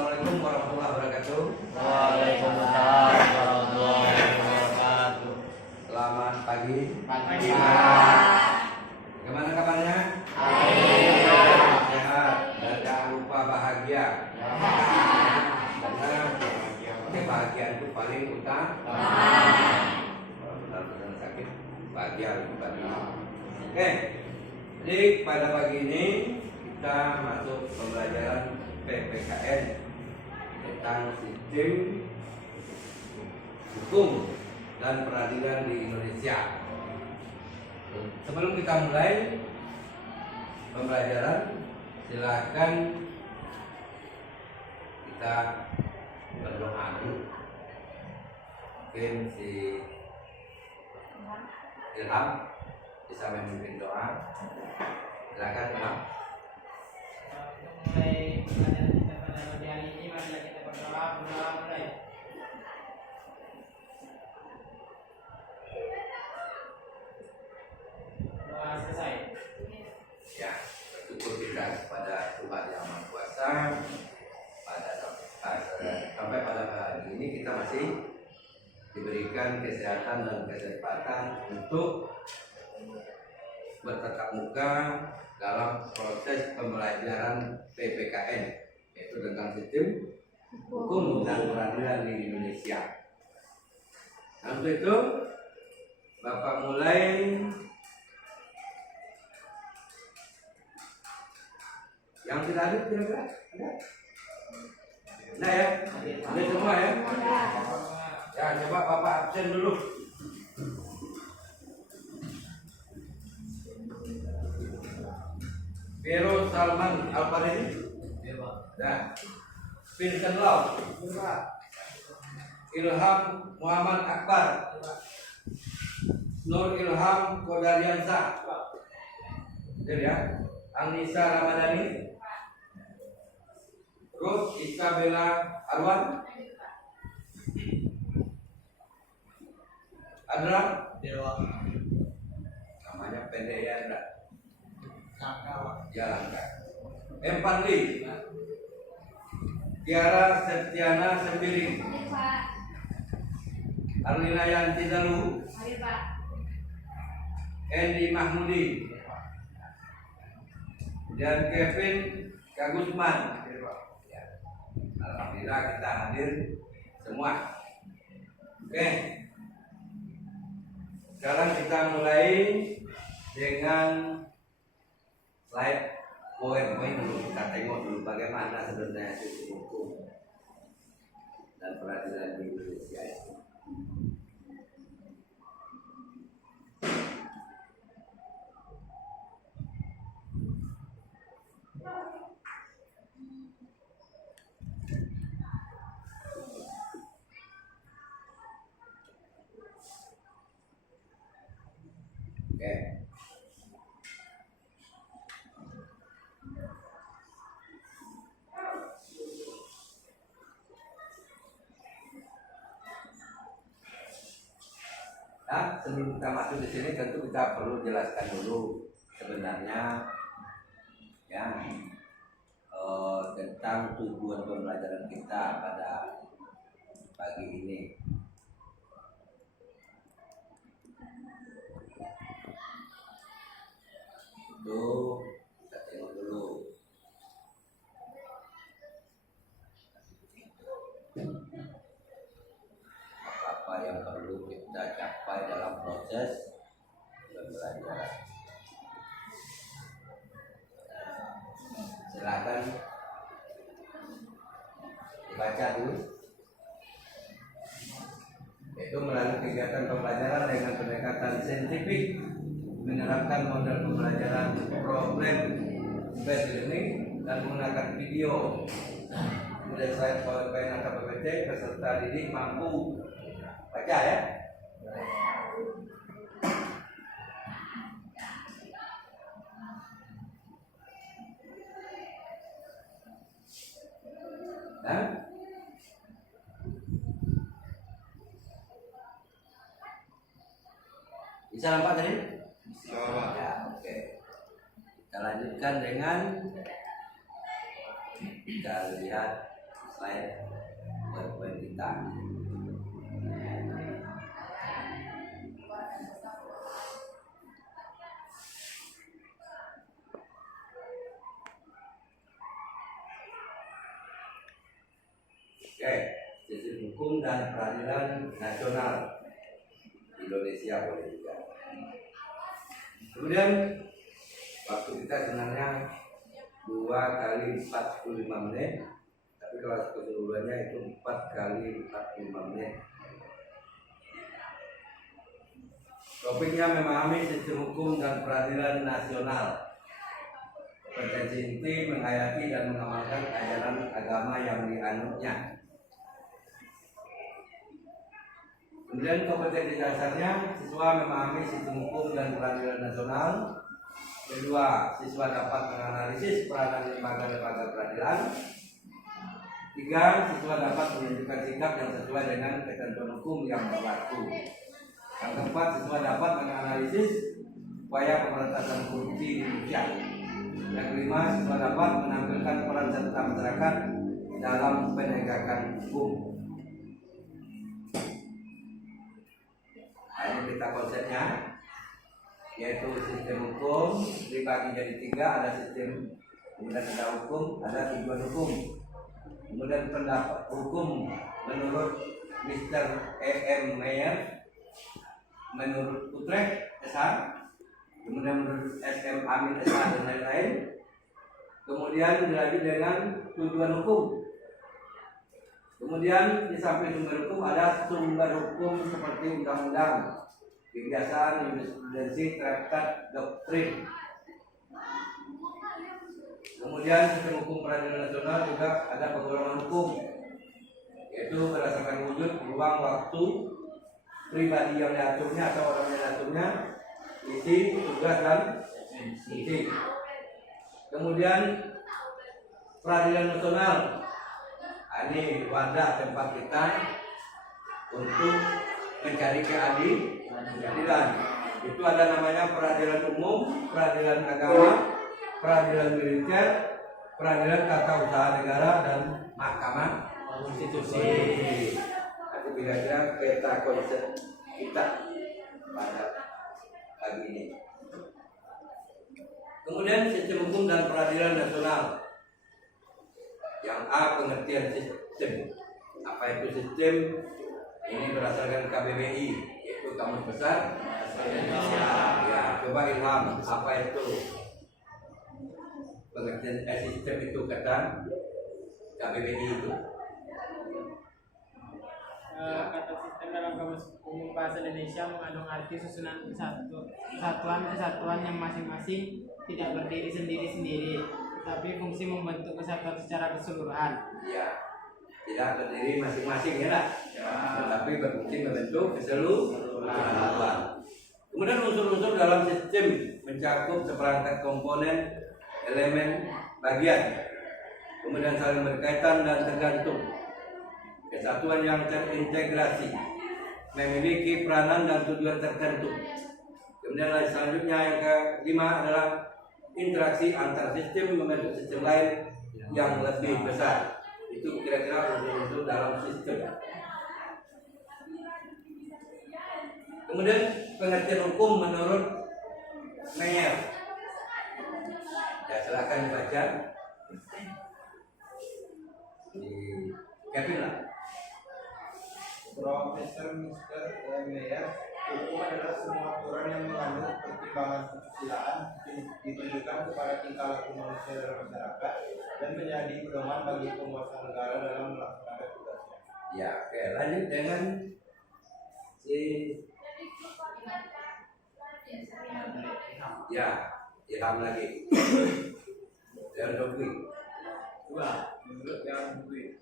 Assalamualaikum warahmatullahi wabarakatuh. Waalaikumsalam warahmatullahi wabarakatuh. Selamat pagi. Pagi. Bagaimana kabarnya? Sehat dan jangan lupa bahagia. Karena kebahagiaan itu paling utama. Kalau benar-benar sakit, bahagia lebih bahagia. Oke, jadi pada pagi ini kita masuk pembelajaran PPKN tentang sistem hukum dan peradilan di Indonesia. Sebelum kita mulai pembelajaran, silakan kita berdoa dulu. Mungkin si Ilham bisa memimpin doa. Silakan Ilham. Mulai pelajaran kita pada pagi hari ini, marilah kita berdoa. Mulai. Doa selesai. Ya, bersyukur kita kepada Tuhan Yang Maha Kuasa. Sampai pada hari ini kita masih diberikan kesehatan dan kesempatan untuk bertatap muka dalam proses pembelajaran PPKN, yaitu tentang sistem hukum dan peradilan di Indonesia. Nah, untuk itu Bapak mulai. Yang tidak ada kira-kira ada? Nah ya, ada semua ya. Ya, coba Bapak absen dulu. Vero Salman Al-Faridi. Nah, Vincent Lau. Ilham Muhammad Akbar. Nur Ilham Kodariansa. Betul ya? Anissa Ramadhani. Ruth Isabella Arwan. Adra Dewa. namanya pendek ya, Adra. Jalan kan. Empatli. Tiara Septiana Sembiring. Arlina Yanti Dalu. Andy Mahmudi. Dan Kevin Kagusman. Alhamdulillah kita hadir semua. Oke. Sekarang kita mulai dengan slide poin-poin dulu. Kita tengok dulu bagaimana sebenarnya sistem hukum dan peradilan di Indonesia itu. Oke. Nah, sebelum kita masuk di sini tentu kita perlu jelaskan dulu sebenarnya ya tentang tujuan pembelajaran kita pada pagi ini. Itu kita tengok dulu. Apa yang perlu kita capai dalam proses pembelajaran. Silakan dibaca dulu. Yaitu melalui kegiatan pembelajaran dengan pendekatan saintifik, menerapkan model pembelajaran problem based learning dan menggunakan video. Kemudian slide PowerPoint atau PPT peserta didik mampu baca ya. Dan bisa nampak tadi? Ya, oke. Kita lanjutkan dengan kita lihat slide poin-poin kita. Oke, sistem hukum dan peradilan nasional Indonesia boleh juga. Kemudian waktu kita sebenarnya 2 kali 45 menit, tapi kalau keseluruhannya itu 4 kali 45 menit. Topiknya memahami sistem hukum dan peradilan nasional. Kompetensi inti menghayati dan mengamalkan ajaran agama yang dianutnya. Kemudian kompetensi dasarnya, siswa memahami sistem hukum dan peradilan nasional. Kedua, siswa dapat menganalisis peranan lembaga-lembaga peradilan. 3, siswa dapat menunjukkan sikap yang sesuai dengan ketentuan hukum yang berlaku. Yang keempat, siswa dapat menganalisis upaya pemberantasan korupsi di Indonesia. Yang kelima, siswa dapat menampilkan peran serta masyarakat dalam penegakan hukum. Ini kita konsepnya, yaitu sistem hukum dibagi jadi 3, ada sistem, kemudian ada hukum, ada tujuan hukum. Kemudian pendapat hukum menurut Mr. E.M. Mayer, menurut Utrecht S.A., kemudian menurut S.M. Amin S.A. dan lain-lain. Kemudian dilanjut dengan tujuan hukum. Kemudian di samping sumber hukum ada sumber hukum seperti undang-undang, kebiasaan, jurisprudensi, traktat, doktrin. Kemudian sistem hukum peradilan nasional juga ada penggolongan hukum, yaitu berdasarkan wujud, ruang, waktu, pribadi yang diaturnya atau orang yang diaturnya, isi, tugas, dan isi. Kemudian peradilan nasional, ini wadah tempat kita untuk mencari keadilan. Itu ada namanya peradilan umum, peradilan agama, peradilan militer, peradilan tata usaha negara, dan mahkamah konstitusi. Nanti kira-kira peta konsep kita pada pagi ini. Kemudian sistem hukum dan peradilan nasional. Yang A, pengertian sistem. Apa itu sistem? Ini berdasarkan KBBI, yaitu Kamus Besar Bahasa Indonesia. Ya, coba Ilham, apa itu pengertian sistem itu kata KBBI itu? Kata sistem dalam Kamus Umum Bahasa Indonesia mengandung arti susunan kesatuan yang masing-masing tidak berdiri sendiri-sendiri, tapi fungsi membentuk kesatuan secara keseluruhan. Ya, tidak terdiri masing-masing ya, tetapi berfungsi membentuk keseluruhan. Kemudian unsur-unsur dalam sistem mencakup seperangkat komponen, elemen, bagian, kemudian saling berkaitan dan tergantung. Kesatuan yang terintegrasi memiliki peranan dan tujuan tertentu. Kemudian selanjutnya yang kelima adalah interaksi antar sistem membentuk sistem lain yang lebih besar. Itu kira-kira unsur-unsur dalam sistem. Kemudian pengertian hukum menurut Mayer. Ya, silakan dibaca. Di Kevin lah. Profesor Mr. Mayer, hukum adalah semua aturan yang mengandung pertimbangan kesusilaan ditujukan kepada tingkah laku manusia dalam masyarakat dan menjadi pedoman bagi penguasa negara dalam melaksanakan tugasnya. Ya, oke, lanjut dengan si ya, Ilham lagi. Dan Dokwi. 2. Menurut yang Bukti,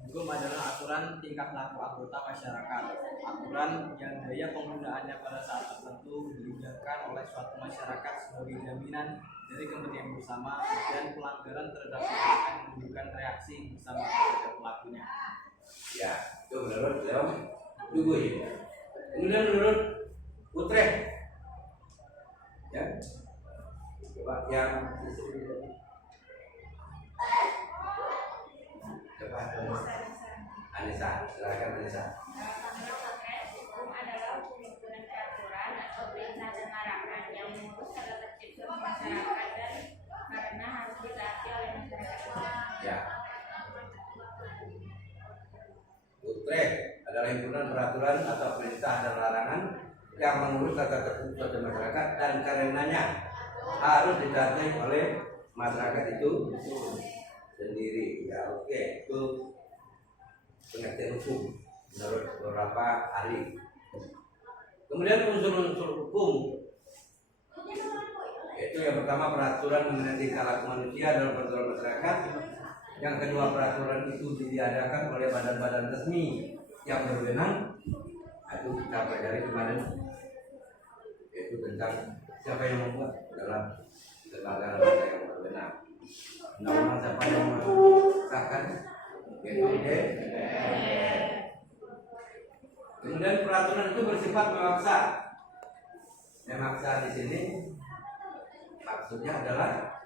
hukum adalah aturan tingkah laku anggota masyarakat. Aturan yang daya penggunaannya pada saat tertentu diujarkan oleh suatu masyarakat sebagai jaminan dari kepentingan bersama dan pelanggaran terhadap masyarakat menunjukkan reaksi bersama terhadap pelakunya. Ya, itu menurut beliau Dugui. Kemudian menurut Utrecht. Ya. Coba yang coba Nesa. Hukum adalah penyusunan peraturan atau perintah dan larangan yang mengurus segala tertib masyarakat dan karena harus ditaati oleh masyarakat. Ya. Utrecht adalah himpunan peraturan atau perintah dan larangan yang mengurus tata tertib suatu masyarakat dan karenanya harus ditaati oleh masyarakat itu sendiri. Ya, oke, itu pengertian hukum menurut beberapa ahli. Kemudian unsur-unsur hukum, yaitu yang pertama peraturan mengenai tingkah laku manusia dalam peraturan masyarakat. Yang kedua, peraturan itu diadakan oleh badan-badan resmi yang berwenang. Itu kita pelajari kemarin, yaitu tentang siapa yang membuat dalam lembaga-lembaga yang berwenang. Undang-undang siapa yang mengesahkan, yaitu DPR. Kemudian peraturan itu bersifat memaksa. Memaksa di sini maksudnya adalah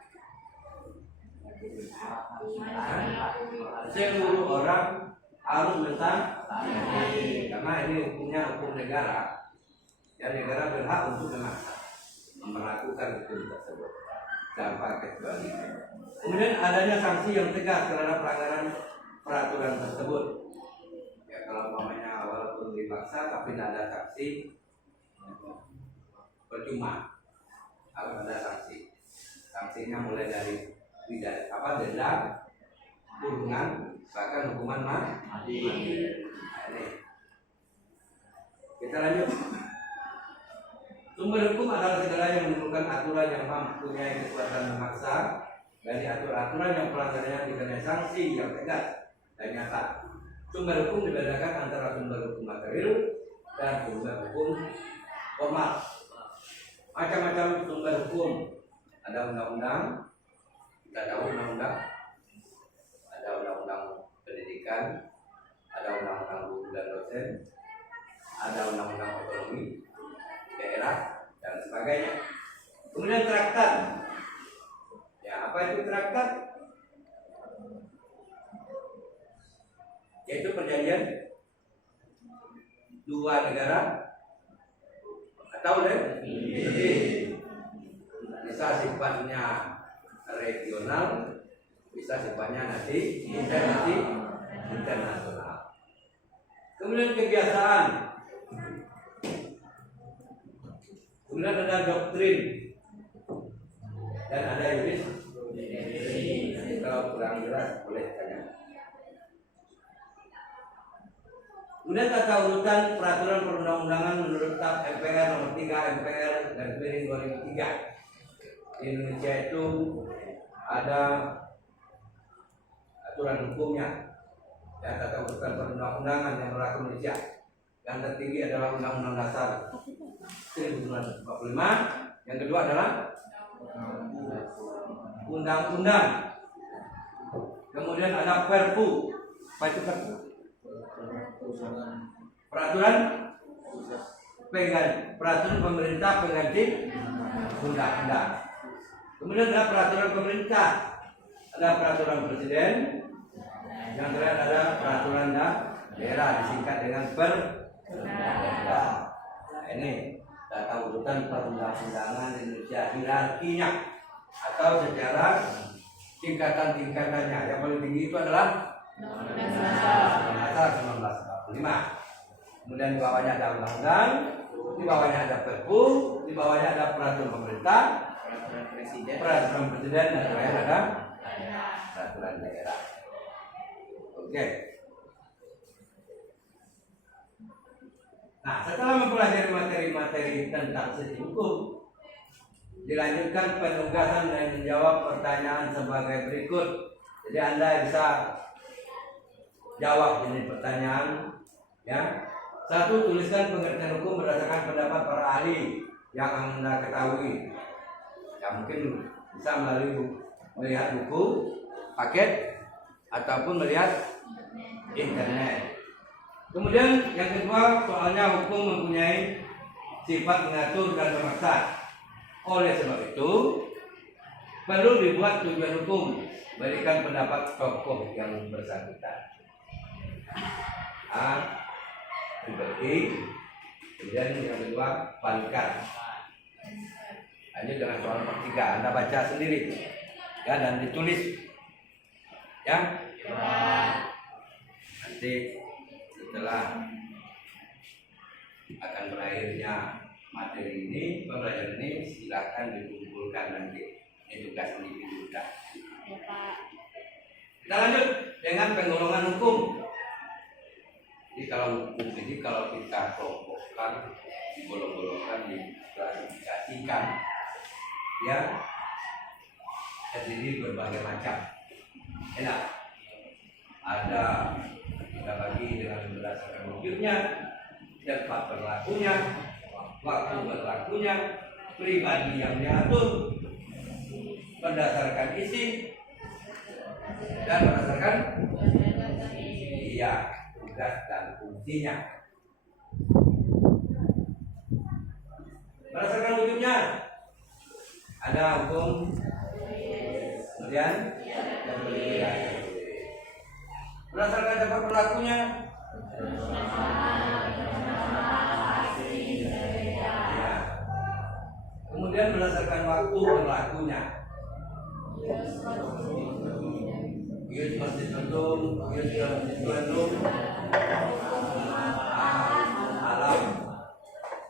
seluruh orang harus mentaati, karena ini hukumnya hukum negara. Ya, negara berhak untuk memaksa melakukan hukum tersebut tanpa kecuali. Kemudian adanya sanksi yang tegas terhadap pelanggaran peraturan tersebut. Ya, kalau umpamanya walaupun dipaksa tapi tidak ada sanksi, percuma. Harus ada sanksi. Sanksinya mulai dari denda, kurungan, bahkan hukuman mati. Nah, ini. Kita lanjut. Sumber hukum adalah segala yang memerlukan aturan yang mempunyai kekuatan memaksa dan diatur-aturan yang pelanggarannya dikenai sanksi yang tegas dan nyata. Sumber hukum dibedakan antara sumber hukum material dan sumber hukum formal. Macam-macam sumber hukum. Ada undang-undang, kita tahu undang-undang, ada undang-undang pendidikan, ada undang-undang guru dan dosen, ada undang-undang otonomi daerah dan sebagainya. Kemudian traktat. Ya, apa itu traktat? Yaitu perjanjian dua negara atau lebih. Bisa sifatnya regional, bisa sifatnya nanti internasional. Kemudian kebiasaan. Kemudian ada doktrin dan ada juris. Kalau kurang jelas boleh tanya. Kemudian tata urutan peraturan perundang-undangan menurut TAP MPR nomor 3 MPR dan Miring 2003. Di Indonesia itu ada aturan hukumnya, ya, tata urutan perundang-undangan yang berlaku di Indonesia. Yang tertinggi adalah Undang-Undang Dasar 1945. Yang kedua adalah Undang-Undang. Kemudian ada Perpu. Apa itu Perpu? Peraturan pemerintah pengganti undang-undang. Kemudian ada peraturan pemerintah, ada peraturan presiden, yang terakhir ada peraturan daerah disingkat dengan Perda. Nah, ini tata urutan perundang-undangan Indonesia, hierarkinya atau secara tingkatan-tingkatannya. Yang paling tinggi itu adalah Undang-Undang 1945. Kemudian di bawahnya ada undang-undang, di bawahnya ada Perpu, di bawahnya ada peraturan pemerintah, peraturan presiden, dan terakhir ada peraturan daerah. Oke. Nah, setelah mempelajari materi-materi tentang sistem hukum, dilanjutkan penugasan dan menjawab pertanyaan sebagai berikut. Jadi Anda bisa jawab ini pertanyaan, ya. 1. Tuliskan pengertian hukum berdasarkan pendapat para ahli yang Anda ketahui. Ya, mungkin bisa melalui melihat buku, paket, ataupun melihat internet. Kemudian yang kedua, soalnya hukum mempunyai sifat mengatur dan memaksa. Oleh sebab itu, perlu dibuat tujuan hukum, berikan pendapat tokoh yang bersangkutan. liberty. Kemudian yang kedua bankan. Lanjut dengan soal nomor 3. Anda baca sendiri ya dan ditulis ya. Nanti setelah akan berakhirnya materi ini, pembelajaran ini silakan dikumpulkan nanti. Ini tugas individu kita. Ya Pak. Kita lanjut dengan penggolongan hukum. Jadi kalau hukum ini kalau kita kelompokkan, digolong-golongkan, diklasifikasikan, ya terdiri berbagai macam. Enak. Ada kita bagi dengan berdasarkan wujudnya, tempat berlakunya, waktu berlakunya, pribadi yang diatur, berdasarkan isi, dan berdasarkan tugas dan fungsinya. Berdasarkan wujudnya ada hukum, kemudian berdasarkan tempat berlakunya ya. Kemudian berdasarkan waktu berlakunya ius constitutum, ius constituendum, alam,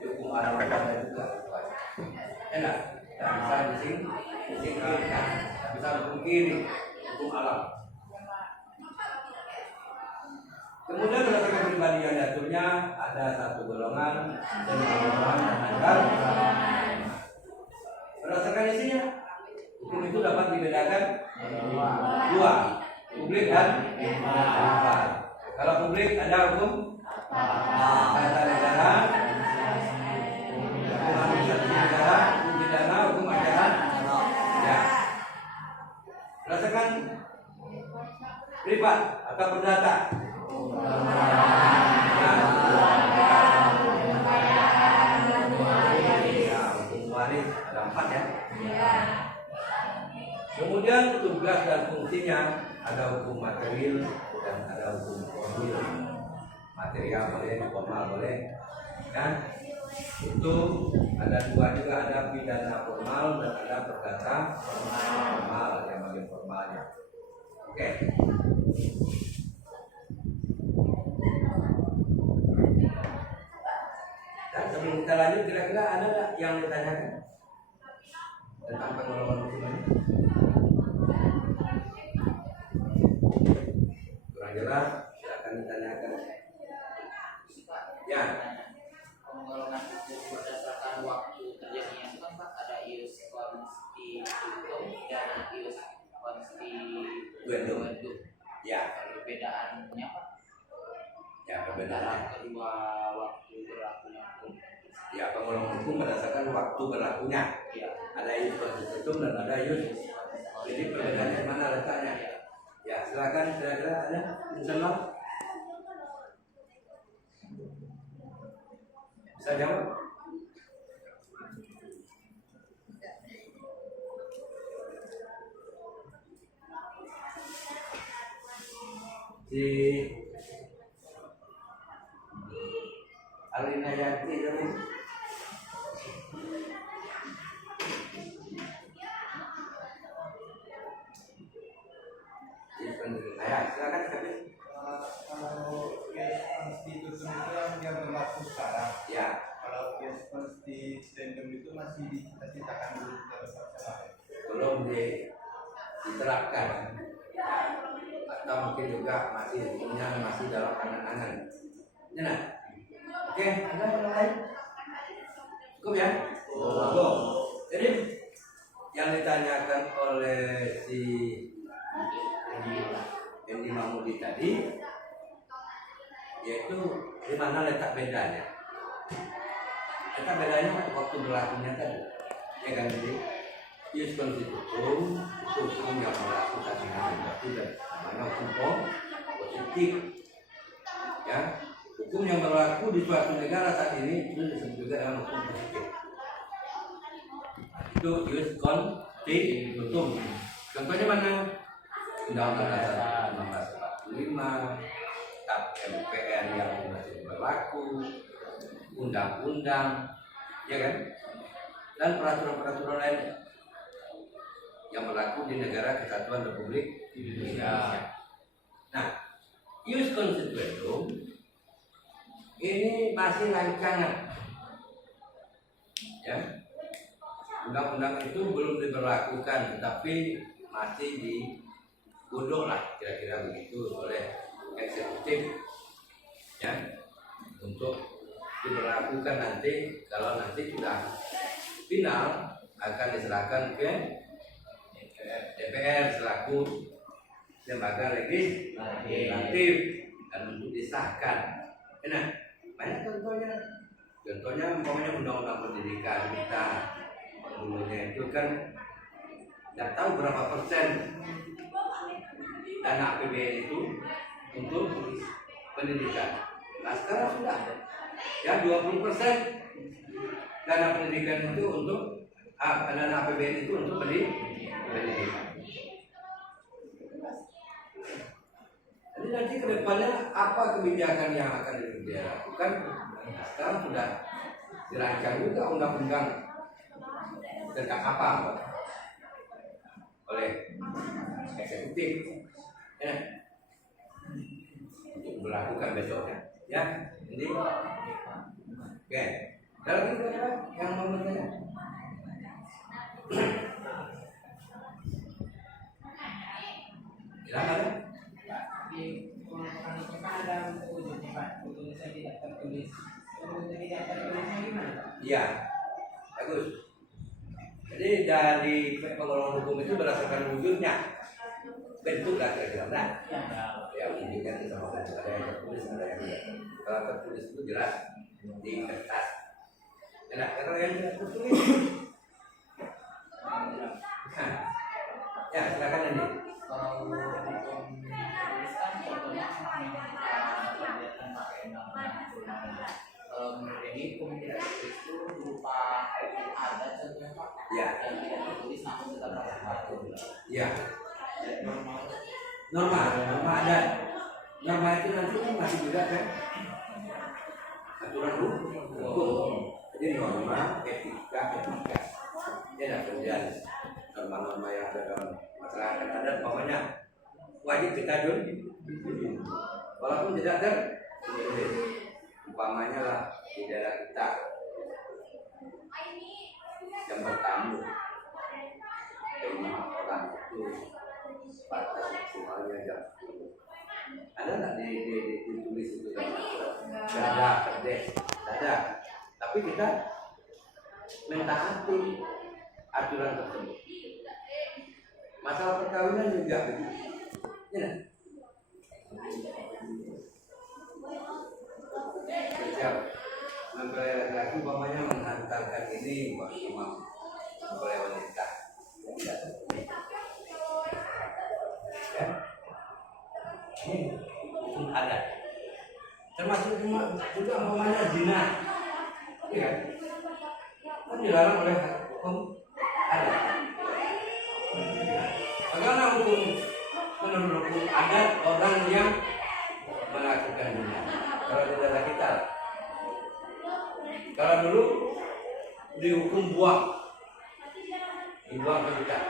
hukum alam ada juga. Enak, tak bisa disingkirkan, tak bisa dipungkiri hukum alam. Kemudian berdasarkan pribadi yang diaturnya ada satu golongan dan golongan dan berdasarkan isinya hukum itu dapat dibedakan dua, publik dan privat. Kalau publik ada hukum tata negara, hukum administrasi negara, hukum pidana, hukum acara. Ya. Berdasarkan privat atau perdata. Hukum waris ada 4 ya. Kemudian tugas dan fungsinya ada hukum material dan ada hukum formil. Material boleh, formal boleh. Dan itu ada dua juga, ada pidana formal dan ada perdata formal yang bagian formalnya. Oke. Dan sebelum kita lanjut, kira-kira ada nggak yang ditanyakan tentang pengelolaan hukum ini? Kurang jelas, silakan ditanyakan. Ya. Penggolongan hukum berdasarkan waktu terjadinya itu kan Pak ada ius constitutum dan ius constituendum. Ya. Perbedaannya Pak? Ya, Dalam perbedaannya. kedua waktu berlakunya hukum. Ya, pengelolaan hukum berdasarkan waktu berlakunya. Ya. Ada ius constitutum dan ada ius. Jadi perbedaannya mana letaknya? Ya, silakan kira-kira ada insyaallah. Bisa jawab? Si Alina Yanti tadi. Ya, silakan tapi Kalau case constitutum itu yang berlaku sekarang. ya. Kalau case constituendum itu masih diciptakan dulu terus kemarin. Belum diterapkan atau mungkin juga masih hukumnya masih dalam angan-angan. Nah, oke, ada yang lain? Cukup ya? Cukup. Jadi yang ditanyakan oleh si Endi Mahmudi tadi, yaitu di mana letak bedanya? Letak bedanya waktu berlakunya tadi, ya kan? Jadi ius constitutum hukum yang berlaku tadi berlaku dan mana hukum positif, ya. Hukum yang berlaku di suatu negara saat ini itu disebut juga dengan hukum positif. Itu ius constitutum. Contohnya mana? Undang-Undang Dasar 1945, tap MPR yang masih berlaku, undang-undang, ya kan, dan peraturan-peraturan lain yang berlaku di negara kesatuan Republik Indonesia. Nah, ius constituendum ini masih rancangan, ya. Undang-undang itu belum diberlakukan, tetapi masih digodok lah kira-kira begitu oleh eksekutif, ya, untuk diberlakukan nanti. Kalau nanti sudah final akan diserahkan ke DPR selaku lembaga legislatif dan untuk disahkan. Nah, banyak contohnya. Contohnya umpamanya undang-undang pendidikan kita dulunya itu kan nggak tahu berapa persen dana APBN itu untuk pendidikan. Nah sekarang sudah ya 20% dana pendidikan itu untuk dana APBN itu untuk pendidikan. Jadi nanti kedepannya apa kebijakan yang akan dilakukan? Nah, sekarang sudah dirancang juga undang-undang tentang apa oleh eksekutif, ya, untuk melakukan besoknya, ya. Jadi, oke. Ada lagi yang mau bertanya? Silakan. Di pengurusan itu kan ada bentuk wujudnya Pak, tulisan tidak tertulis. Bentuk tidak tertulisnya gimana Pak? Iya, bagus. Jadi dari pengelolaan hukum itu berdasarkan wujudnya, bentuk lah kira-kira. Nah, ya wujudnya itu sama bentuk, ada yang tertulis, ada yang tidak. Kalau tertulis itu jelas di kertas. Nah, kalau yang tidak tertulis, nah, ya silakan ini. Kalau hukum tuliskan contohnya kegiatan pakai undang-undang. Kalau menurut ini hukum tidak tertulis itu berupa ada contohnya Pak Ya. yang tidak tertulis namun tetap berlaku. Ya. Normal. Norma ada. Norma itu nanti kan masih juga kan aturan hukum. Jadi norma, etika. Ini ada kemudian norma-norma yang ada dalam masyarakat adat, pokoknya wajib kita dulu. Walaupun tidak ada, umpamanya lah di daerah kita yang bertamu 5 orang itu batas maksimalnya jam 10. Ada nggak ditulis itu dalam aturan? Tidak ada, tidak ada. Tapi kita mentaati aturan tersebut. Masalah perkawinan juga begitu. Ya. Siap. Mempelai laki-laki umpamanya menghantarkan ini maksimal mempelai wanita. Ya. Ini hukum adat. Termasuk juga umpamanya zina. Iya. Kan dilarang oleh hukum adat. Bagaimana hukum menurut hukum adat orang yang melakukan zina? Kalau di daerah kita, kalau dulu dihukum dibuang ke hutan.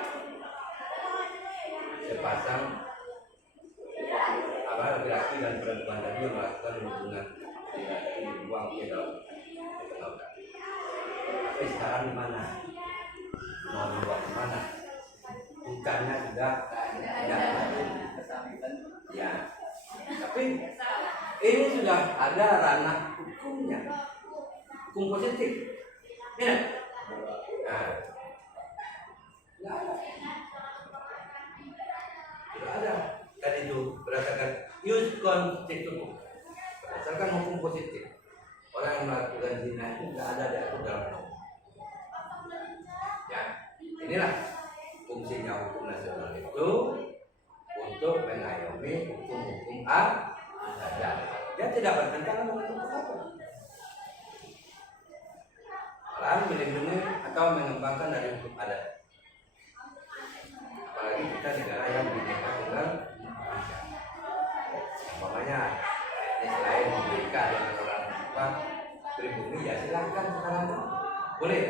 Sepasang laki-laki dan perempuan tadi yang melakukan hubungan dibuang ke dalam hutan. Tapi sekarang di mana? Mau dibuang ke mana? Hutannya sudah tidak ada. Ya. Tapi ini sudah ada ranah hukumnya, hukum positif. Ya. Nah, tidak ada. Tadi itu berdasarkan ius constitutum, berdasarkan hukum positif. Orang yang melakukan zina itu tidak ada diatur dalam hukum. Ya, inilah fungsinya hukum nasional itu untuk mengayomi hukum-hukum adat. Dia tidak bertentangan dengan hukum apa. Malah melindungi atau mengembangkan dari hukum adat. Apalagi kita negara yang bineka tunggal ika. Umpamanya Boleh?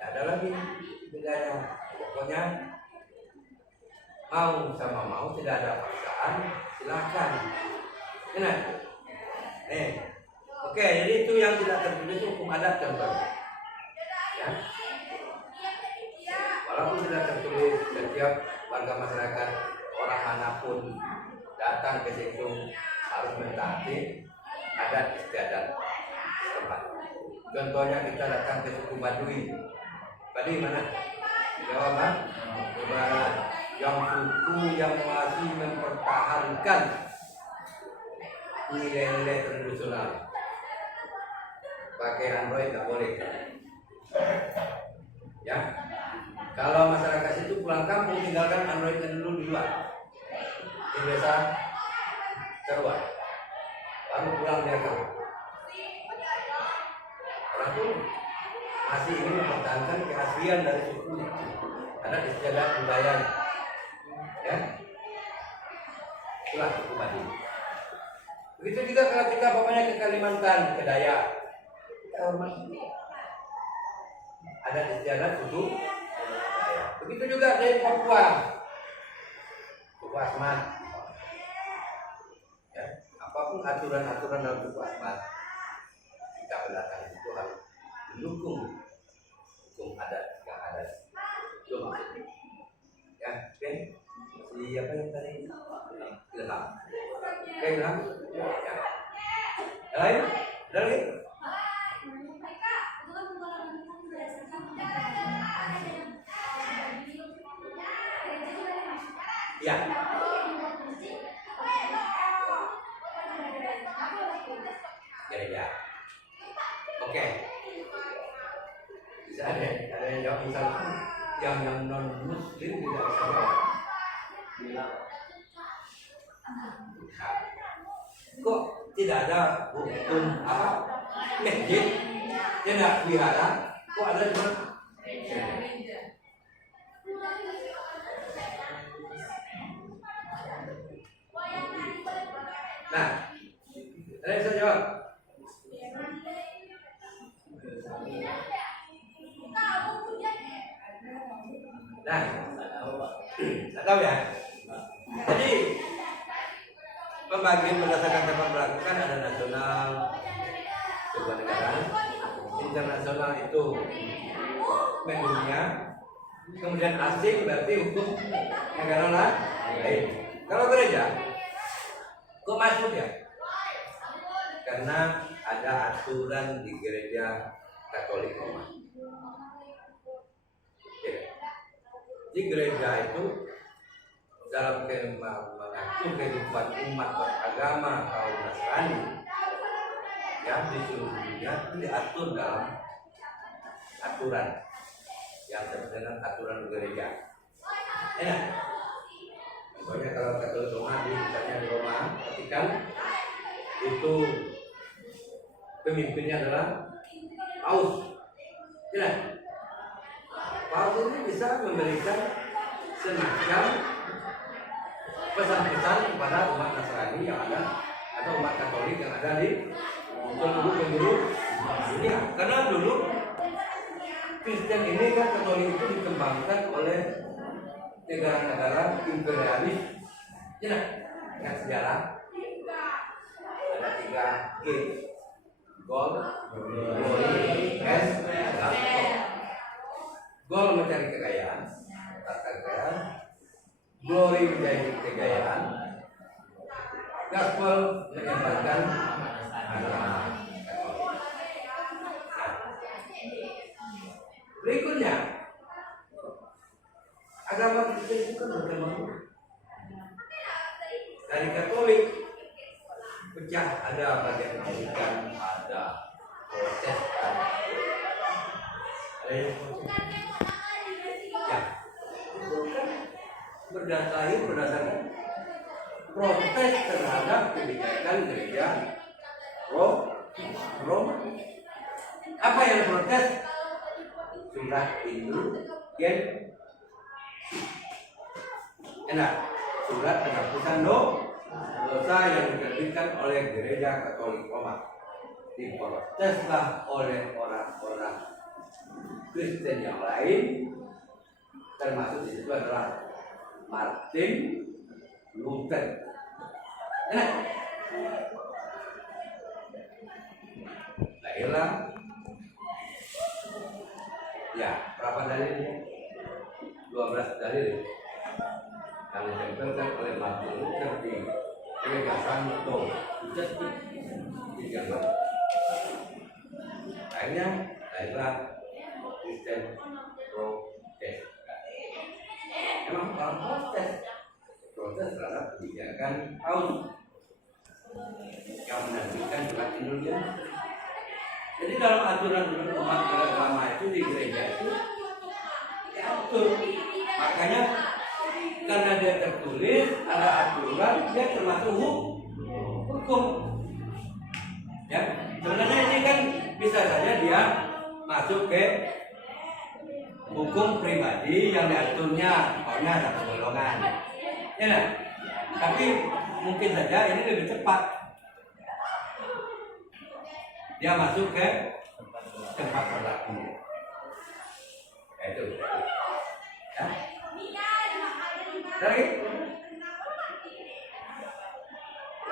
Tidak ada lagi bedanya. Pokoknya mau sama mau, tidak ada paksaan, silakan. Enak. Oke, jadi itu yang tidak tertulis hukum adat contohnya. Ya. Walaupun tidak tertulis, setiap warga masyarakat orang manapun datang ke situ harus mentaati adat istiadat tempat. Contohnya kita datang ke suku Baduy. Baduy mana? Jawa Barat. Yang suku yang masih mempertahankan nilai-nilai tradisional. Pakai Android tak boleh. Ya. Kalau masyarakat itu pulang kampung tinggalkan Androidnya dulu di luar. Di desa keluar. Lalu pulang dia ke orang itu masih ingin mempertahankan keaslian dari sukunya. Karena istiadat budaya. Ya. Itulah suku Baduy. Begitu juga kalau kita pokoknya ke Kalimantan, ke Dayak, kita hormati. Ada istiadat suku Dayak. Begitu juga dari Papua, suku Asmat. Ya. Apapun aturan-aturan dalam suku Asmat, kita pendatang itu harus mendukung hukum adat yang ada. Itu maksudnya. Ya, oke. Siapa yang tadi? Ilham. Oke, Ilham. Ya. Lain? Ada lagi? Ya. Gereja. Oke. Bisa ada yang jawab misalnya yang non muslim tidak bisa jawab. Kok tidak ada hukum apa masjid tidak wihara? Kok ada cuma nah, ada yang bisa jawab? Nah, tidak tahu ya. Jadi pembagian berdasarkan tempat melakukan ada nasional, sebuah negara, internasional itu mendunia, kemudian asing berarti hukum negara lain. Kalau gereja, kok masuk ya? Karena ada aturan di gereja Katolik Roma. Ya. Di gereja itu dalam mengatur kehidupan umat beragama kaum Nasrani yang di seluruh dunia itu diatur dalam aturan yang disebut dengan aturan gereja. Enak. Contohnya kalau Katolik Roma misalnya di Roma, Vatikan itu pemimpinnya adalah Paus. Enak. Paus ini bisa memberikan semacam pesan-pesan kepada umat Nasrani yang ada atau umat Katolik yang ada di seluruh penjuru dunia. Karena dulu Kristen ini kan Katolik itu dikembangkan oleh negara-negara imperialis. Ya, dengan sejarah ada 3 G: gold, glory, and gospel. Gold mencari kekayaan, harta kekayaan. Glory menjadi kejayaan, gospel menyebarkan agama. Berikutnya, agama Kristen itu kan berkembang dari Katolik pecah, ada bagian Anglikan, ada Protestan, ada yang ya. Berdasarkan protes terhadap kebijakan gereja Roma. Apa yang protes? Surat indulgen. Enak. Surat penghapusan dosa yang diterbitkan oleh gereja Katolik Roma. diproteslah oleh orang-orang Kristen yang lain, termasuk di situ adalah Martin Luther. Nah, lahirlah ya berapa dalilnya? 12 dalil yang ditempelkan oleh Martin Luther di gereja Santo Justus di Jerman. Akhirnya lahirlah Kristen Protestan. Memang orang protes terhadap kebijakan Paus yang menerbitkan surat indulgensi. Jadi dalam aturan umat beragama itu di gereja itu diatur. Makanya karena dia tertulis ada aturan, dia termasuk hukum. Ya, sebenarnya ini kan bisa saja dia masuk ke hukum pribadi yang diaturnya pokoknya satu golongan. Ya, nah? Tapi mungkin saja ini lebih cepat. Dia masuk ke tempat berlaku. Itu. Ya. Lagi.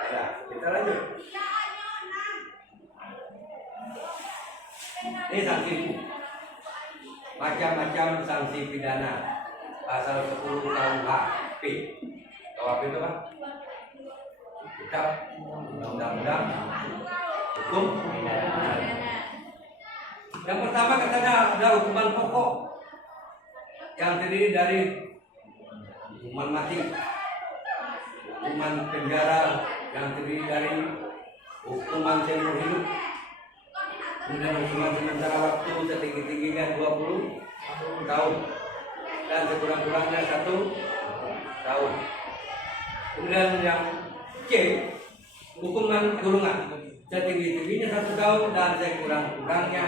Ya, kita lanjut. Ini sanksi. Macam-macam sanksi pidana. Pasal 10 KUHP. KUHP itu kan? Kitab Undang-Undang Hukum Pidana. Yang pertama katanya ada hukuman pokok yang terdiri dari hukuman mati, hukuman penjara yang terdiri dari hukuman seumur hidup, kemudian hukuman sementara waktu setinggi-tingginya 20 tahun dan sekurang-kurangnya 1 tahun. Kemudian yang C, hukuman kurungan setinggi-tingginya 1 tahun dan sekurang-kurangnya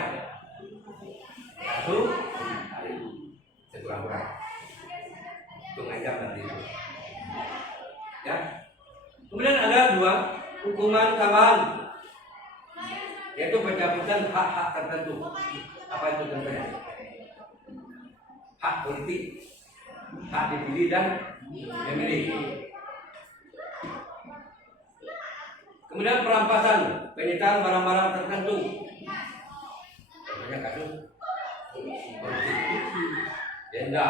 1 hari. Sekurang-kurang. Itu ngajak nanti. Ya. Kemudian ada 2 hukuman tambahan, yaitu pencabutan hak-hak tertentu. Apa itu contohnya? Hak politik, hak dipilih dan memilih. Kemudian perampasan, penyitaan barang-barang tertentu. Contohnya kasus korupsi, denda,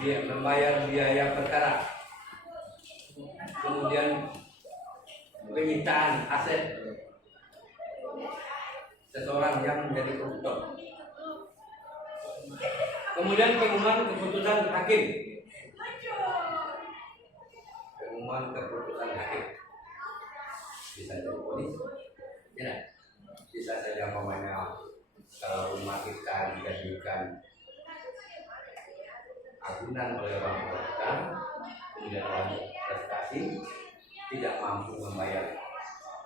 membayar biaya perkara, kemudian penyitaan aset seseorang yang menjadi koruptor. Kemudian pengumuman keputusan hakim. Pengumuman keputusan hakim. Bisa jadi polis, ya, bisa saja pemainnya kalau rumah kita dijadikan agunan oleh orang tua, kemudian orang prestasi tidak mampu membayar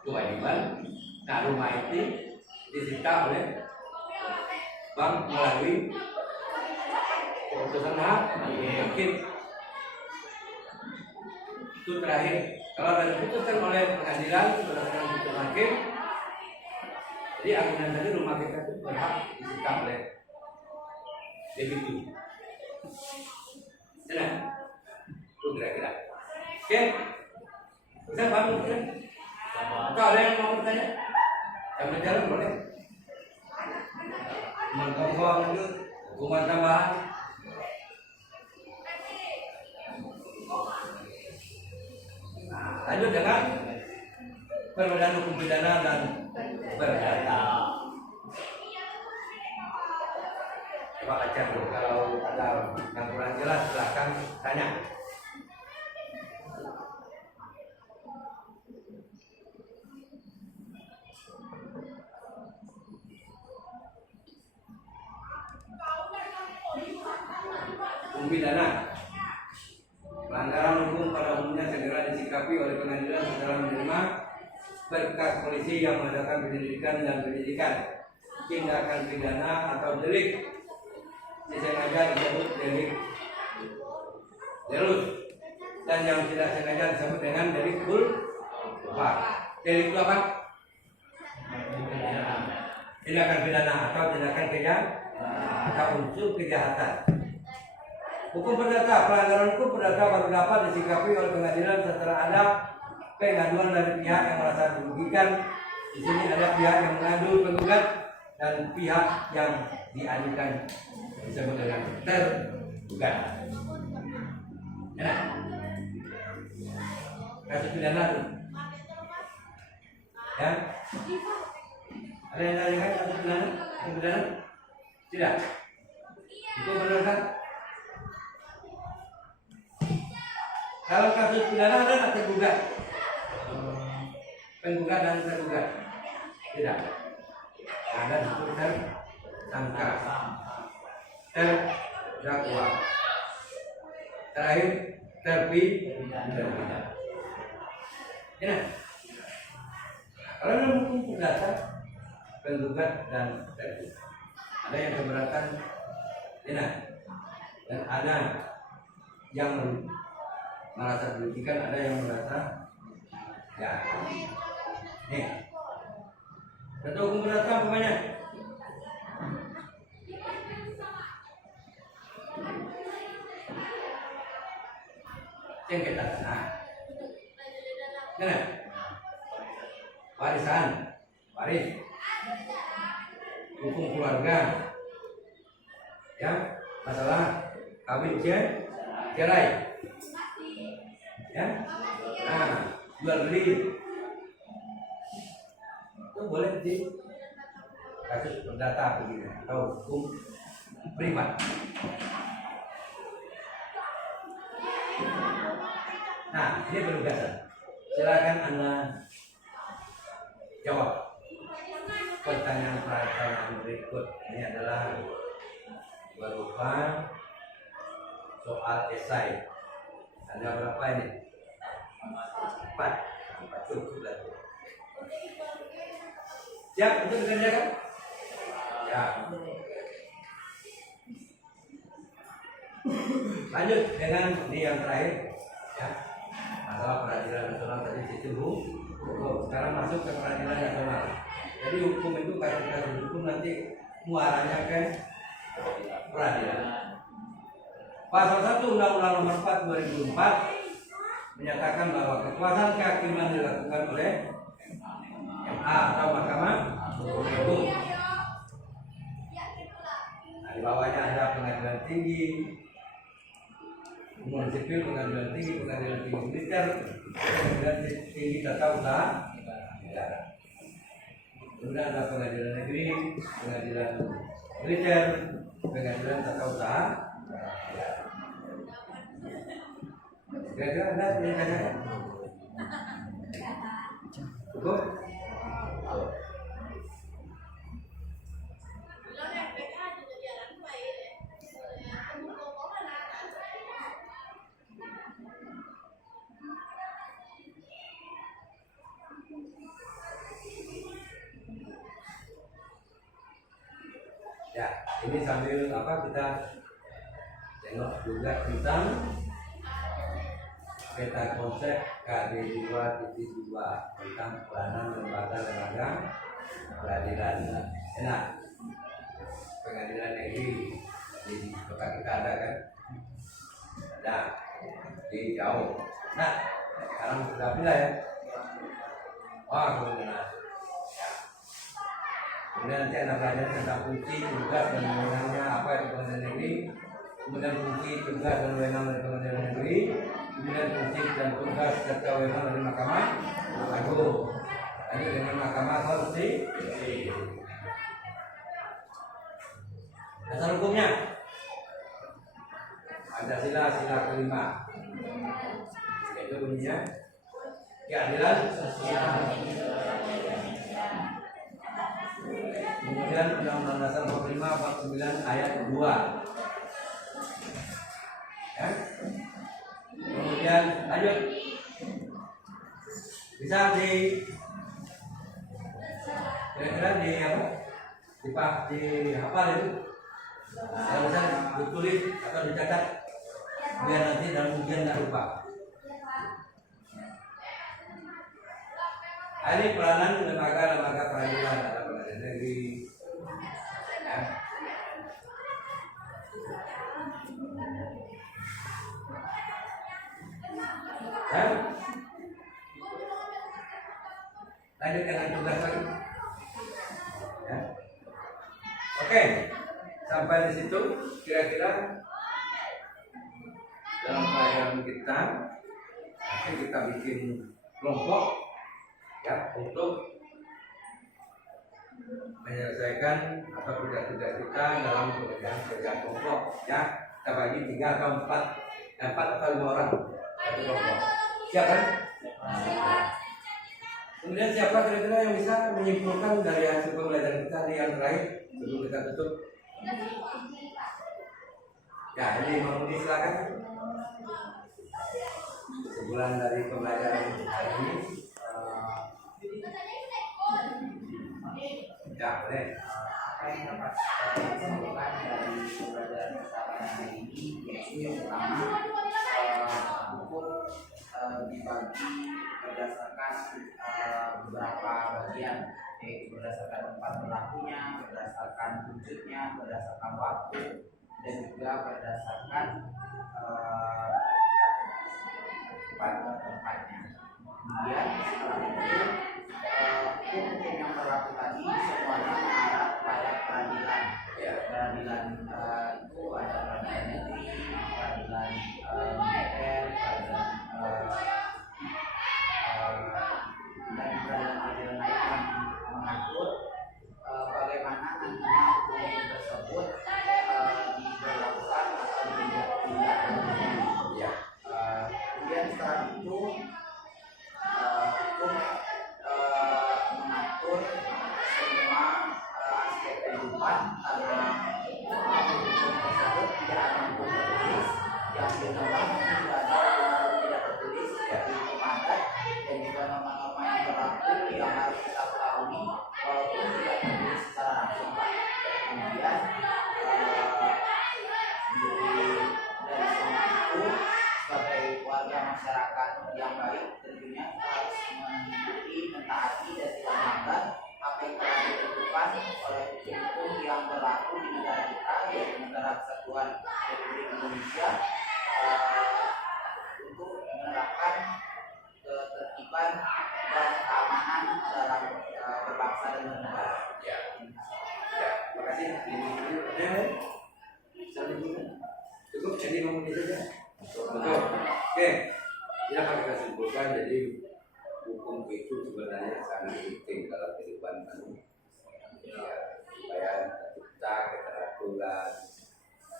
kewajiban, nah rumah itu disita oleh bank melalui keputusan hakim. Itu terakhir. Kalau sudah diputuskan oleh pengadilan berdasarkan putusan hakim, jadi agunan tadi rumah kita itu berhak disita oleh debitur. Nah, itu kira-kira. Oke, bisa paham mungkin? Atau ada yang mau bertanya? Sambil jalan boleh. Hukuman pokok, hukuman tambahan. Lanjut dengan perbedaan hukum pidana dan perdata. Coba baca dulu, kalau ada yang kurang jelas silahkan tanya. Hukum pidana. Pelanggaran hukum pada umumnya segera disikapi oleh pengadilan setelah menerima berkas polisi yang mengadakan penyelidikan dan penyidikan. Tindakan pidana atau delik disengaja disebut delik delus, dan yang tidak sengaja disebut dengan delik culpa. Delik itu apa? tindakan pidana atau tindakan kejahatan atau unsur kejahatan. Hukum perdata, pelanggaran hukum perdata baru dapat disikapi oleh pengadilan setelah ada pengaduan dari pihak yang merasa dirugikan. Di sini ada pihak yang mengadu penggugat dan pihak yang diadukan disebut dengan tergugat. Ya. Kasus pidana itu. Ya. Ada yang tanyakan kasus pidana? Kasus pidana? Tidak. Itu benar kan? Kalau kasus pidana ada nggak tergugat? Penggugat dan tergugat? Tidak. Ada disebut tersangka, terdakwa, terakhir terpidana. Ya. Kalau dalam hukum perdata, penggugat dan tergugat, ada yang keberatan, ya, dan ada yang merasa dirugikan, ada yang merasa ya. Nih, contoh hukum perdata umpamanya sengketa tanah, warisan, waris, hukum keluarga, ya, masalah kawin cerai, ya, nah, jual beli, itu boleh di kasus perdata begini atau hukum privat. Nah, ini penugasan. Silakan Anda jawab pertanyaan berikut. Ini adalah berupa soal esai. Ada berapa ini? 4 cukup lah. Siap untuk dikerjakan? Ya. Lanjut dengan ini yang terakhir, ya. Masalah peradilan nasional tadi itu hukum. Sekarang masuk ke peradilan nasional. Jadi hukum itu kasus-kasus hukum nanti muaranya ke peradilan. Pasal 1 Undang-Undang Nomor 4 2004 menyatakan bahwa kekuasaan kehakiman dilakukan oleh MA atau Mahkamah Agung. Nah, di bawahnya ada pengadilan tinggi, umum sipil, pengadilan tinggi militer, pengadilan tinggi tata usaha negara. Kemudian ada pengadilan negeri, pengadilan militer, pengadilan tata usaha negara. Kira-kira ada yang tanyakan? Cukup? Ya, ini sambil kita tengok juga tentang peta konsep KD 2.2 tentang peranan lembaga peradilan. Enak, pengadilan negeri di kota kita ada kan? Ada di jauh. Nah, sekarang sudah pindah ya. Wah, kemudian nanti anak pelajaran tentang fungsi, tugas dan wewenangnya apa itu pengadilan negeri, kemudian fungsi, tugas dan wewenang dari pengadilan negeri, kemudian fungsi dan tugas serta wewenang dari Mahkamah Agung. Lanjut dengan Mahkamah Konstitusi. Dasar hukumnya Pancasila sila kelima, yaitu bunyinya keadilan sosial. Kemudian Undang-Undang Dasar 45 bab 9 ayat 2. Ya. Kemudian lanjut. Bisa kira-kira di apa? Dihafal itu. Yang bisa ditulis atau dicatat biar nanti dalam ujian tidak lupa. Ini peranan lembaga peradilan, ada pengadilan negeri, Ya. Lanjut dengan tugas lagi. Ya. Oke, sampai di situ kira-kira dalam pelajaran kita nanti kita bikin kelompok ya untuk menyelesaikan apa tugas-tugas kita dalam pekerjaan kerja kelompok ya. Kita bagi 3 atau 4 atau 5 orang satu kelompok. Siap kan? Kemudian siapa kira-kira yang bisa menyimpulkan dari hasil pembelajaran kita di yang terakhir sebelum kita tutup? Ya, ini Mahmudi silakan. Sebulan dari pembelajaran hari ini. Ya, boleh. Apa yang dapat saya simpulkan dari pembelajaran bersama hari ini yaitu yang pertama hukum dibagi berdasarkan beberapa bagian, yaitu berdasarkan tempat berlakunya, berdasarkan wujudnya, berdasarkan waktu, dan juga berdasarkan pada tempatnya. Kemudian setelah itu hukum yang berlaku tadi semuanya mengarah pada peradilan. Ya. Peradilan itu ada peradilan negeri, peradilan militer, dan peradilan lain yang mengatur bagaimana nantinya hukum tersebut diberlakukan atau ditindaklanjuti. Ya. Kemudian setelah itu hukum mengatur semua aspek kehidupan karena hukum tersebut tidak ada hukum tertulis yang diundang tidak ada hukum tidak tertulis yaitu hukum adat dan juga norma-norma yang berlaku yang harus kita pahami walaupun tidak tertulis secara langsung. Kemudian dari semua itu sebagai warga masyarakat yang baik tentunya kita harus mengikuti, mentaati dan tidak melanggar apa yang telah ditentukan oleh hukum yang berlaku di negara kita yaitu Negara Kesatuan Republik Indonesia untuk menerapkan ketertiban dan keamanan dalam berbangsa dan bernegara. Ya. Ya, terima kasih. Cukup jadi ngomong itu saja. Betul. Oke. Ya, akan kita simpulkan jadi hukum itu sebenarnya sangat penting dalam kehidupan manusia. Ya, supaya kita keteraturan,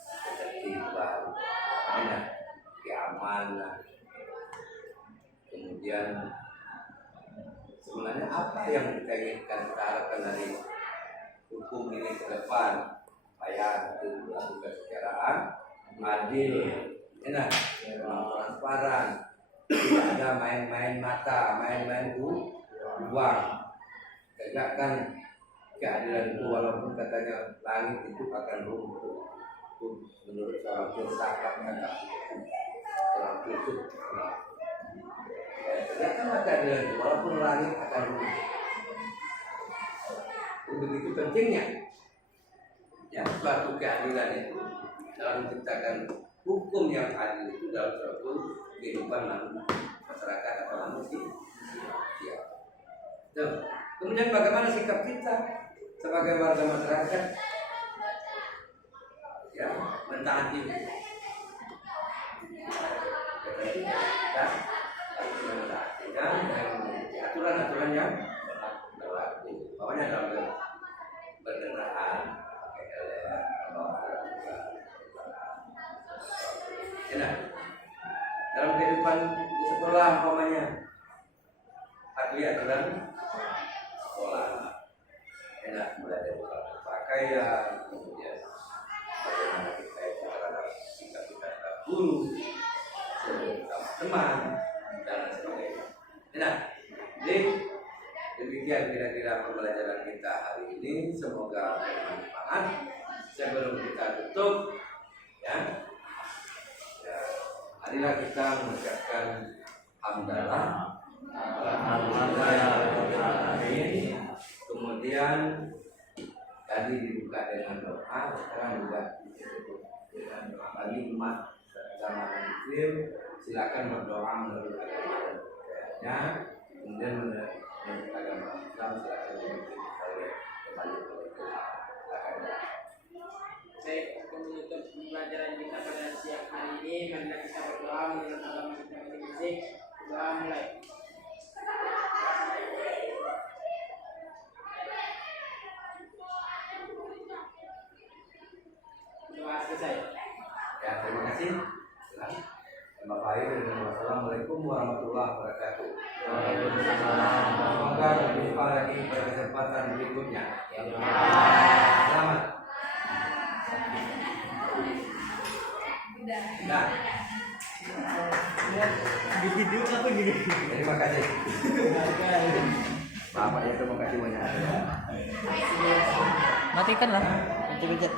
ketertiban, keamanan. Kemudian sebenarnya apa yang kita inginkan, kita harapkan dari hukum ini ke depan supaya itu dilakukan secara adil, enak, transparan, tidak ada main-main mata, main-main uang. Tegakkan keadilan itu walaupun katanya langit itu akan runtuh. Itu menurut seorang filsafat kata seorang filsuf. Tegakkan keadilan itu walaupun langit akan runtuh. Begitu pentingnya ya suatu keadilan itu dalam menciptakan hukum yang adil itu dalam suatu kehidupan masyarakat atau manusia. Ya. Kemudian bagaimana sikap kita sebagai warga masyarakat ya mentaati aturan-aturan yang berlaku. Pokoknya dalam berkendaraan pakai helm enak. Dalam kehidupan di sekolah umpamanya patuhi aturan sekolah enak, mulai dari pakaian, kemudian bagaimana kita itu terhadap sikap kita terhadap guru, teman dan lain sebagainya. Enak. Jadi demikian kira-kira pembelajaran kita hari ini, semoga bermanfaat. Sebelum kita tutup ya, marilah kita mengucapkan hamdalah kemudian tadi dibuka dengan doa, sekarang juga dengan doa bagi umat serta sesama muslim, silakan berdoa menurut agama dan budayanya. Kemudian menurut agama Islam silakan kembali kepada Tuhan. Baik, untuk menutup pembelajaran kita pada siang hari ini, marilah kita berdoa menurut agama kita masing-masing. Doa mulai. Doa selesai. Ya, terima kasih. Bapak Ibu, wassalamualaikum warahmatullahi wabarakatuh. Semoga berjumpa lagi pada kesempatan berikutnya. Selamat. Nah, terima kasih. Bapak itu terima kasih banyak. Matikan lah. Pencet-pencet.